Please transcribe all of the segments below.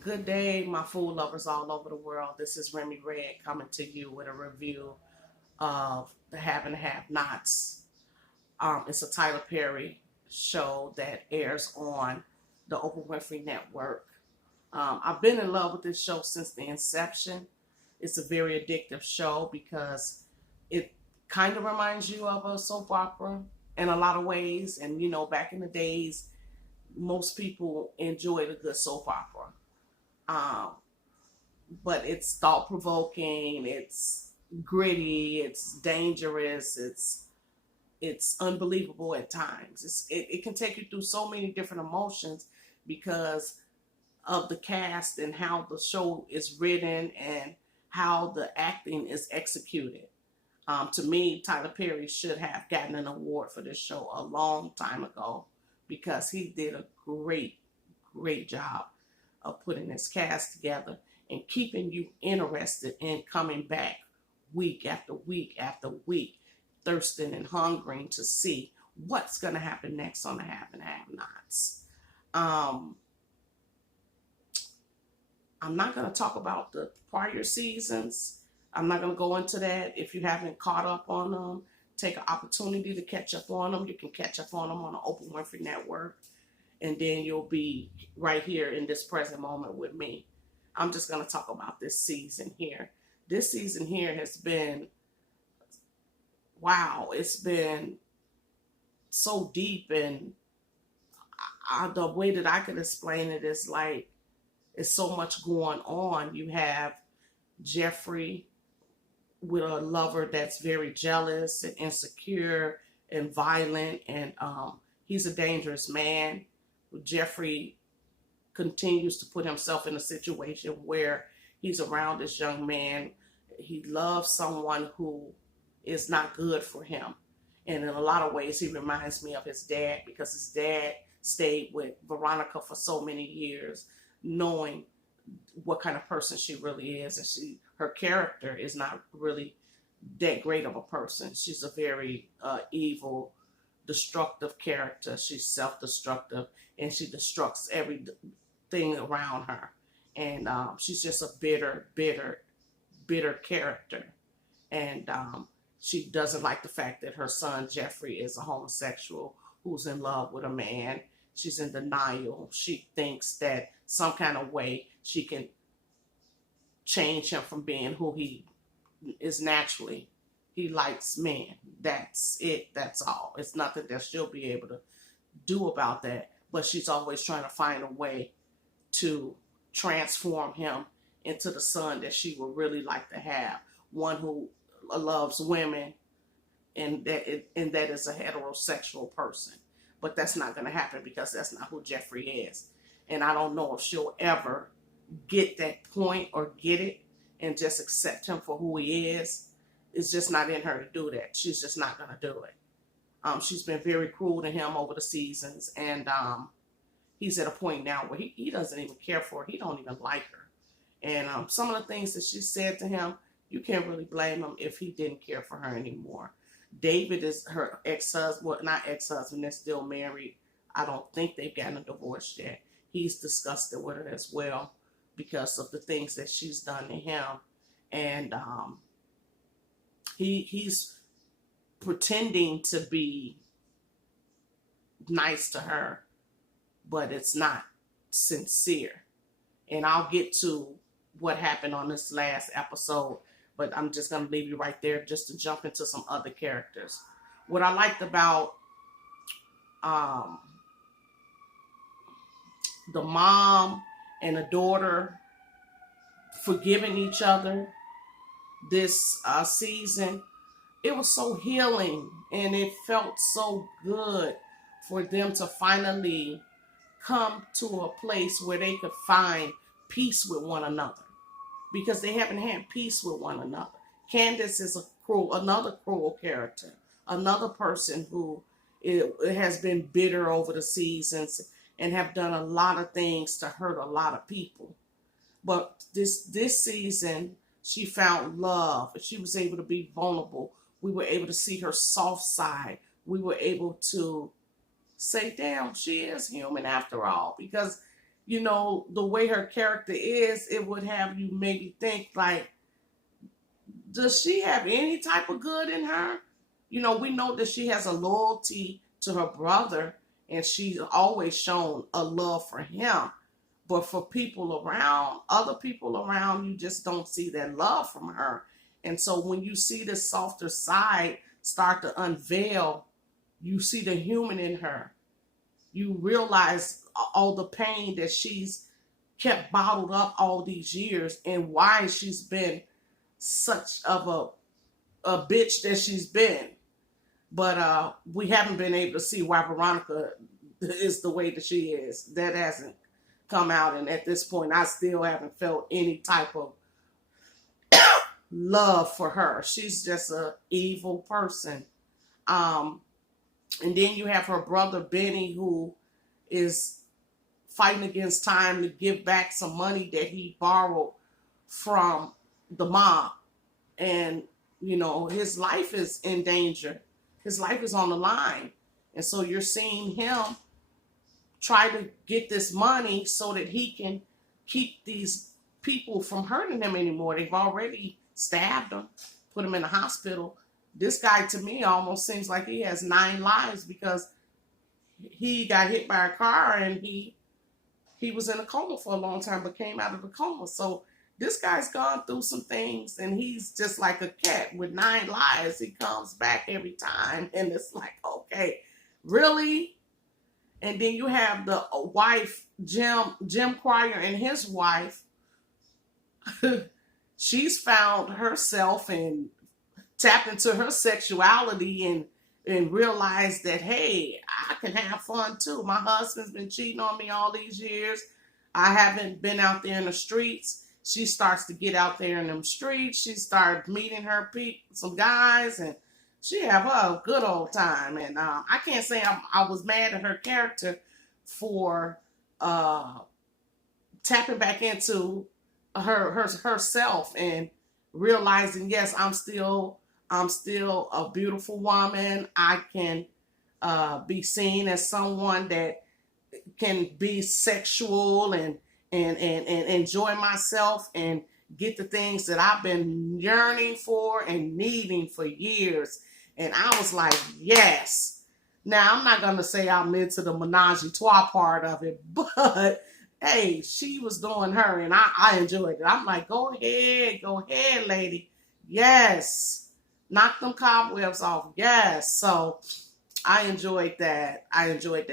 Good day, my food lovers all over the world. This is Remy Red coming to you with a review of The Have and Have Nots. It's a Tyler Perry show that airs on the Oprah Winfrey Network. I've been in love with this show since the inception. It's a very addictive show because it kind of reminds you of a soap opera in a lot of ways. And back in the days, most people enjoyed a good soap opera. Um, but it's thought provoking, it's gritty, it's dangerous, it's unbelievable at times. It can take you through so many different emotions because of the cast and how the show is written and how the acting is executed. To me, Tyler Perry should have gotten an award for this show a long time ago because he did a great job of putting this cast together and keeping you interested in coming back week after week after week, thirsting and hungering to see what's going to happen next on the Have and Have Nots. Um, I'm not going to talk about the prior seasons. I'm not going to go into that. If you haven't caught up on them, take an opportunity to catch up on them. You can catch up on them on the Oprah Winfrey Network, and then you'll be right here in this present moment with me. I'm just going to talk about this season here. This season here has been, wow, it's been so deep, and the way that I could explain it is like, it's so much going on. You have Jeffrey with a lover that's very jealous and insecure and violent, and he's a dangerous man. Jeffrey continues to put himself in a situation where he's around this young man. He loves someone who is not good for him. And in a lot of ways, he reminds me of his dad because his dad stayed with Veronica for so many years, knowing what kind of person she really is. And her character is not really that great of a person. She's a very evil, destructive character. She's self-destructive, and she destructs everything around her. And she's just a bitter character. And she doesn't like the fact that her son Jeffrey is a homosexual who's in love with a man. She's in denial. She thinks that some kind of way she can change him from being who he is naturally. He likes men. That's it. That's all. It's nothing that she'll be able to do about that. But she's always trying to find a way to transform him into the son that she would really like to have. One who loves women, and that is a heterosexual person. But that's not going to happen because that's not who Jeffrey is. And I don't know if she'll ever get that point or get it and just accept him for who he is. It's just not in her to do that. She's just not going to do it. She's been very cruel to him over the seasons, and he's at a point now where he doesn't even care for her. He don't even like her. And some of the things that she said to him, you can't really blame him if he didn't care for her anymore. David is her ex-husband, well, not ex-husband, they're still married. I don't think they've gotten a divorce yet. He's disgusted with her as well because of the things that she's done to him. And he's pretending to be nice to her, but it's not sincere. And I'll get to what happened on this last episode, but I'm just going to leave you right there just to jump into some other characters. What I liked about um, the mom and the daughter forgiving each other this season, it was so healing, and it felt so good for them to finally come to a place where they could find peace with one another because they haven't had peace with one another. Candace is another cruel character, another person who has been bitter over the seasons and have done a lot of things to hurt a lot of people. But this season, she found love. She was able to be vulnerable. We were able to see her soft side. We were able to say, damn, she is human after all. Because, you know, the way her character is, it would have you maybe think like, does she have any type of good in her? You know, we know that she has a loyalty to her brother, and she's always shown a love for him. But for people around, other people around, you just don't see that love from her. And so when you see this softer side start to unveil, you see the human in her. You realize all the pain that she's kept bottled up all these years, and why she's been such of a bitch that she's been. But we haven't been able to see why Veronica is the way that she is. That hasn't come out, and at this point I still haven't felt any type of love for her. She's just a evil person. And then you have her brother Benny, who is fighting against time to give back some money that he borrowed from the mob. And, you know, his life is in danger. His life is on the line. And so you're seeing him try to get this money so that he can keep these people from hurting him anymore. They've already stabbed him, put him in the hospital. This guy, to me, almost seems like he has 9 lives, because he got hit by a car and he was in a coma for a long time, but came out of the coma. So this guy's gone through some things, and he's just like a cat with 9 lives. He comes back every time, and it's like, okay, really? And then you have the wife, Jim Cryer, and his wife. She's found herself and tapped into her sexuality and realized that, hey, I can have fun too. My husband's been cheating on me all these years. I haven't been out there in the streets. She starts to get out there in them streets. She started meeting some guys, and she have a good old time. And I can't say I was mad at her character for tapping back into herself and realizing, yes, I'm still a beautiful woman. I can be seen as someone that can be sexual and enjoy myself and get the things that I've been yearning for and needing for years. And I was like, yes. Now, I'm not going to say I'm into the menage a trois part of it, but hey, she was doing her, and I enjoyed it. I'm like, go ahead, lady. Yes. Knock them cobwebs off. Yes. So I enjoyed that.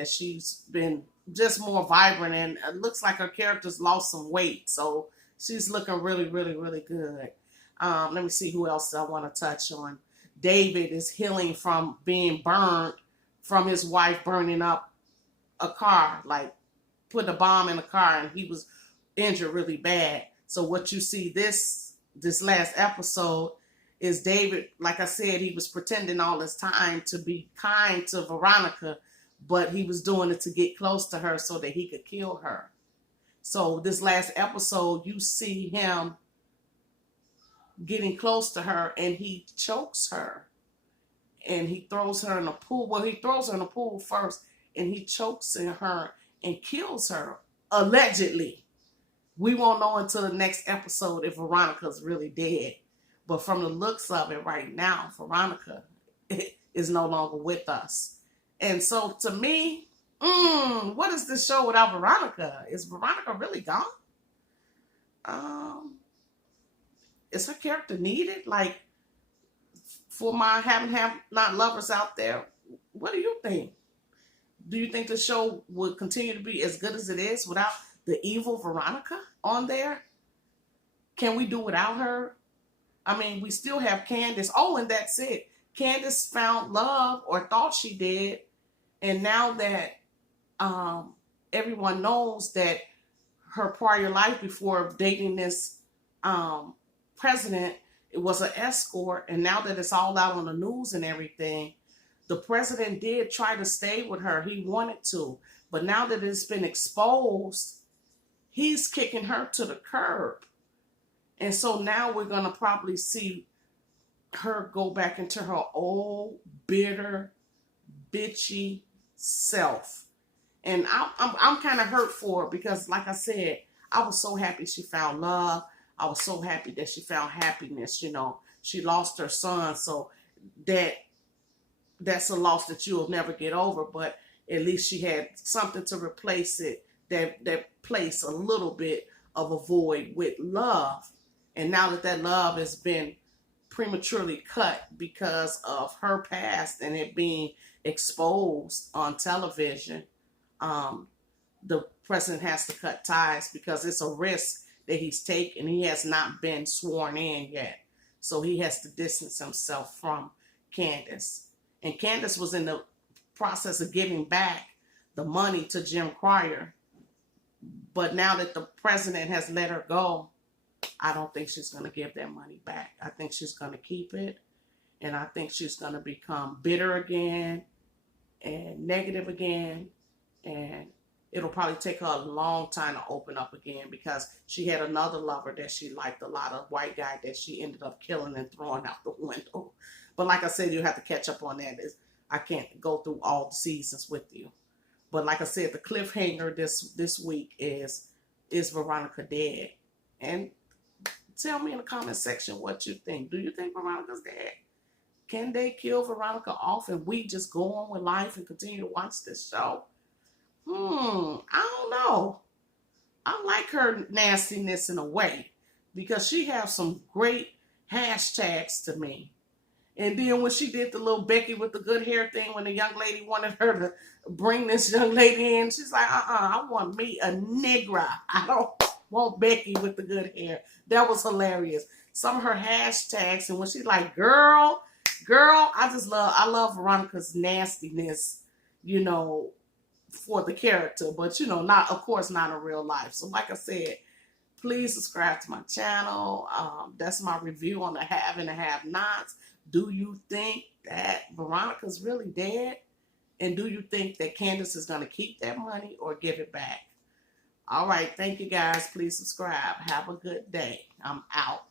She's been just more vibrant, and it looks like her character's lost some weight. So she's looking really, really, really good. Let me see who else I want to touch on. David is healing from being burned from his wife burning up a car, like putting a bomb in a car, and he was injured really bad. So what you see this last episode is David, like I said, he was pretending all this time to be kind to Veronica, but he was doing it to get close to her so that he could kill her. So this last episode, you see him getting close to her, and he chokes her, and he throws her in a pool. Well, he throws her in a pool first, and he chokes in her and kills her, allegedly. We won't know until the next episode if Veronica's really dead. But from the looks of it right now, Veronica is no longer with us. And so to me, what is this show without Veronica? Is Veronica really gone? Is her character needed? Like, for my have not lovers out there, what do you think? Do you think the show would continue to be as good as it is without the evil Veronica on there? Can we do without her? I mean, we still have Candace. Oh, and that's it. Candace found love, or thought she did. And now that everyone knows that her prior life before dating this president, it was an escort. And now that it's all out on the news and everything, the president did try to stay with her. He wanted to. But now that it's been exposed, he's kicking her to the curb. And so now we're going to probably see her go back into her old, bitter, bitchy self. And I'm kind of hurt for her because, like I said, I was so happy she found love. I was so happy that she found happiness. You know, she lost her son, so that's a loss that you'll never get over. But at least she had something to replace it, that place a little bit of a void with love. And now that that love has been prematurely cut because of her past and it being exposed on television, um, the president has to cut ties because it's a risk that he's taken. He has not been sworn in yet. So he has to distance himself from Candace. And Candace was in the process of giving back the money to Jim Cryer. But now that the president has let her go, I don't think she's going to give that money back. I think she's going to keep it. And I think she's going to become bitter again and negative again. And it'll probably take her a long time to open up again because she had another lover that she liked a lot, a white guy that she ended up killing and throwing out the window. But like I said, you have to catch up on that. I can't go through all the seasons with you. But like I said, the cliffhanger this week is Veronica dead? And tell me in the comment section what you think. Do you think Veronica's dead? Can they kill Veronica off and we just go on with life and continue to watch this show? I don't know. I like her nastiness in a way because she has some great hashtags to me. And then when she did the little Becky with the good hair thing, when the young lady wanted her to bring this young lady in, she's like, I want me a negra. I don't want Becky with the good hair. That was hilarious. Some of her hashtags, and when she's like, girl, I love Veronica's nastiness, you know, for the character, but you know, of course not in real life. So like I said, please subscribe to my channel. That's my review on the have and the have-nots. Do you think that Veronica's really dead? And do you think that Candace is going to keep that money or give it back? All right. Thank you guys. Please subscribe. Have a good day. I'm out.